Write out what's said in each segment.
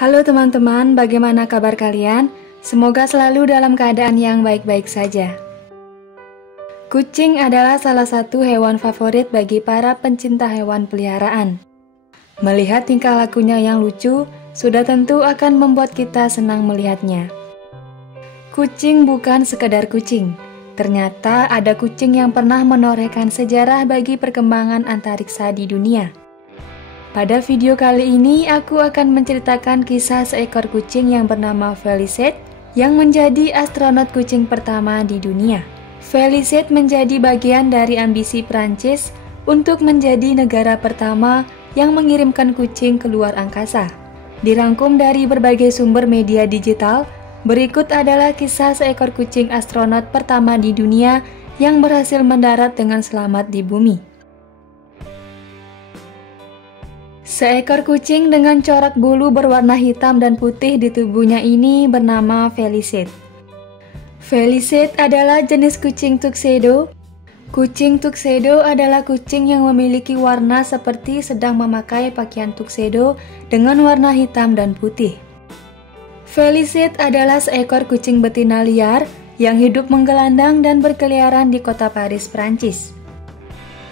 Halo teman-teman, bagaimana kabar kalian? Semoga selalu dalam keadaan yang baik-baik saja. Kucing adalah salah satu hewan favorit bagi para pencinta hewan peliharaan. Melihat tingkah lakunya yang lucu, sudah tentu akan membuat kita senang melihatnya. Kucing bukan sekedar kucing. Ternyata ada kucing yang pernah menorehkan sejarah bagi perkembangan antariksa di dunia. Pada video kali ini, aku akan menceritakan kisah seekor kucing yang bernama Felicette yang menjadi astronot kucing pertama di dunia. Felicette menjadi bagian dari ambisi Prancis untuk menjadi negara pertama yang mengirimkan kucing keluar angkasa. Dirangkum dari berbagai sumber media digital, berikut adalah kisah seekor kucing astronot pertama di dunia yang berhasil mendarat dengan selamat di bumi. Seekor kucing dengan corak bulu berwarna hitam dan putih di tubuhnya ini bernama Felicette. Felicette adalah jenis kucing tuxedo. Kucing tuxedo adalah kucing yang memiliki warna seperti sedang memakai pakaian tuxedo dengan warna hitam dan putih. Felicette adalah seekor kucing betina liar yang hidup menggelandang dan berkeliaran di kota Paris, Prancis.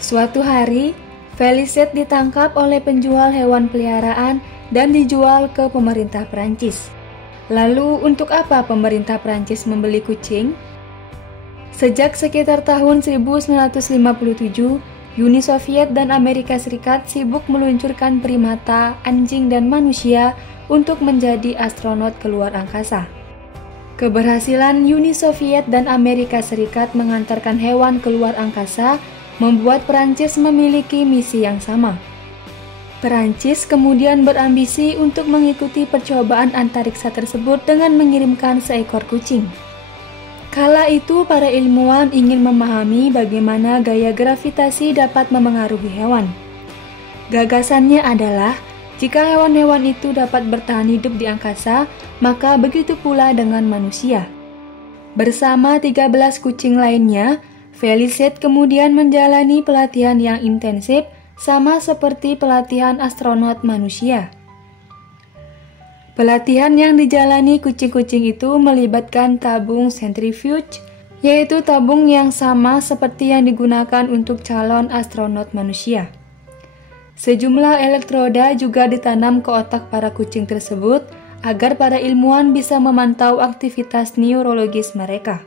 Suatu hari, Felicette ditangkap oleh penjual hewan peliharaan dan dijual ke pemerintah Prancis. Lalu, untuk apa pemerintah Prancis membeli kucing? Sejak sekitar tahun 1957, Uni Soviet dan Amerika Serikat sibuk meluncurkan primata, anjing, dan manusia untuk menjadi astronot keluar angkasa. Keberhasilan Uni Soviet dan Amerika Serikat mengantarkan hewan keluar angkasa membuat Perancis memiliki misi yang sama. Perancis kemudian berambisi untuk mengikuti percobaan antariksa tersebut dengan mengirimkan seekor kucing. Kala itu, para ilmuwan ingin memahami bagaimana gaya gravitasi dapat memengaruhi hewan. Gagasannya adalah, jika hewan-hewan itu dapat bertahan hidup di angkasa, maka begitu pula dengan manusia. Bersama 13 kucing lainnya, Felicette kemudian menjalani pelatihan yang intensif sama seperti pelatihan astronot manusia. Pelatihan yang dijalani kucing-kucing itu melibatkan tabung centrifuge, yaitu tabung yang sama seperti yang digunakan untuk calon astronot manusia. Sejumlah elektroda juga ditanam ke otak para kucing tersebut agar para ilmuwan bisa memantau aktivitas neurologis mereka.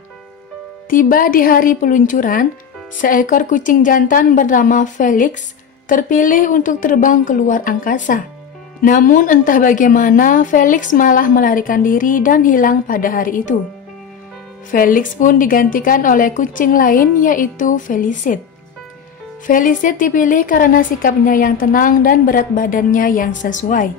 Tiba di hari peluncuran, seekor kucing jantan bernama Felix terpilih untuk terbang keluar angkasa. Namun entah bagaimana, Felix malah melarikan diri dan hilang pada hari itu. Felix pun digantikan oleh kucing lain, yaitu Felicette. Felicette dipilih karena sikapnya yang tenang dan berat badannya yang sesuai.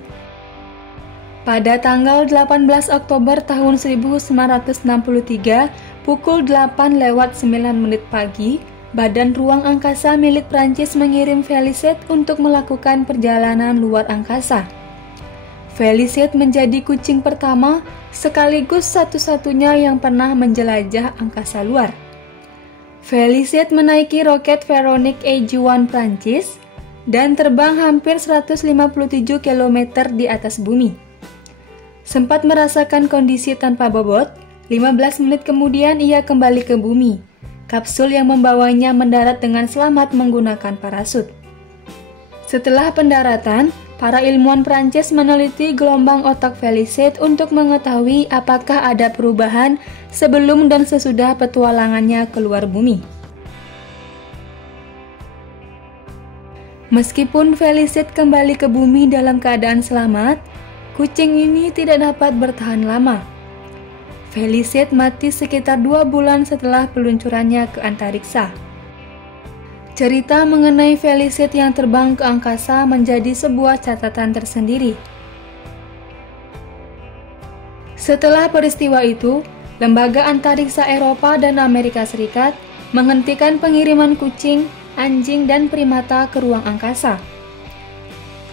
Pada tanggal 18 Oktober tahun 1963, pukul 8:09 pagi, Badan Ruang Angkasa milik Prancis mengirim Felicette untuk melakukan perjalanan luar angkasa. Felicette menjadi kucing pertama sekaligus satu-satunya yang pernah menjelajah angkasa luar. Felicette menaiki roket Véronique AG-1 Prancis dan terbang hampir 157 km di atas bumi. Sempat merasakan kondisi tanpa bobot, 15 menit kemudian ia kembali ke bumi. Kapsul yang membawanya mendarat dengan selamat menggunakan parasut. Setelah pendaratan, para ilmuwan Prancis meneliti gelombang otak Felicette untuk mengetahui apakah ada perubahan sebelum dan sesudah petualangannya keluar bumi. Meskipun Felicette kembali ke bumi dalam keadaan selamat, kucing ini tidak dapat bertahan lama. Felicette mati sekitar 2 bulan setelah peluncurannya ke antariksa. Cerita mengenai Felicette yang terbang ke angkasa menjadi sebuah catatan tersendiri. Setelah peristiwa itu, Lembaga Antariksa Eropa dan Amerika Serikat menghentikan pengiriman kucing, anjing, dan primata ke ruang angkasa.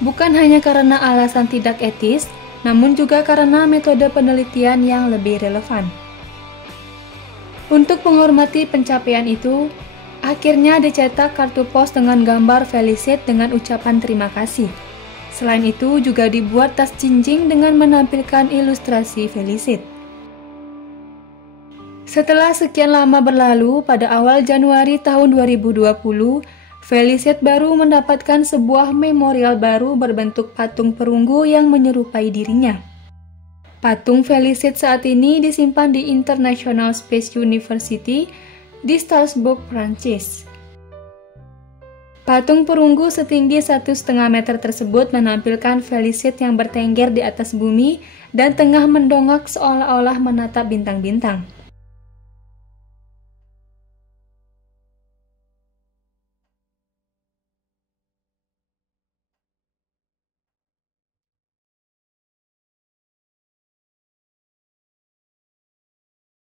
Bukan hanya karena alasan tidak etis, namun juga karena metode penelitian yang lebih relevan. Untuk menghormati pencapaian itu, akhirnya dicetak kartu pos dengan gambar Felicette dengan ucapan terima kasih. Selain itu juga dibuat tas jinjing dengan menampilkan ilustrasi Felicity. Setelah sekian lama berlalu, pada awal Januari tahun 2020, Felicity baru mendapatkan sebuah memorial baru berbentuk patung perunggu yang menyerupai dirinya. Patung Felicity saat ini disimpan di International Space University di Strasbourg, Prancis. Patung perunggu setinggi 1,5 meter tersebut menampilkan Felicity yang bertengger di atas bumi dan tengah mendongak seolah-olah menatap bintang-bintang.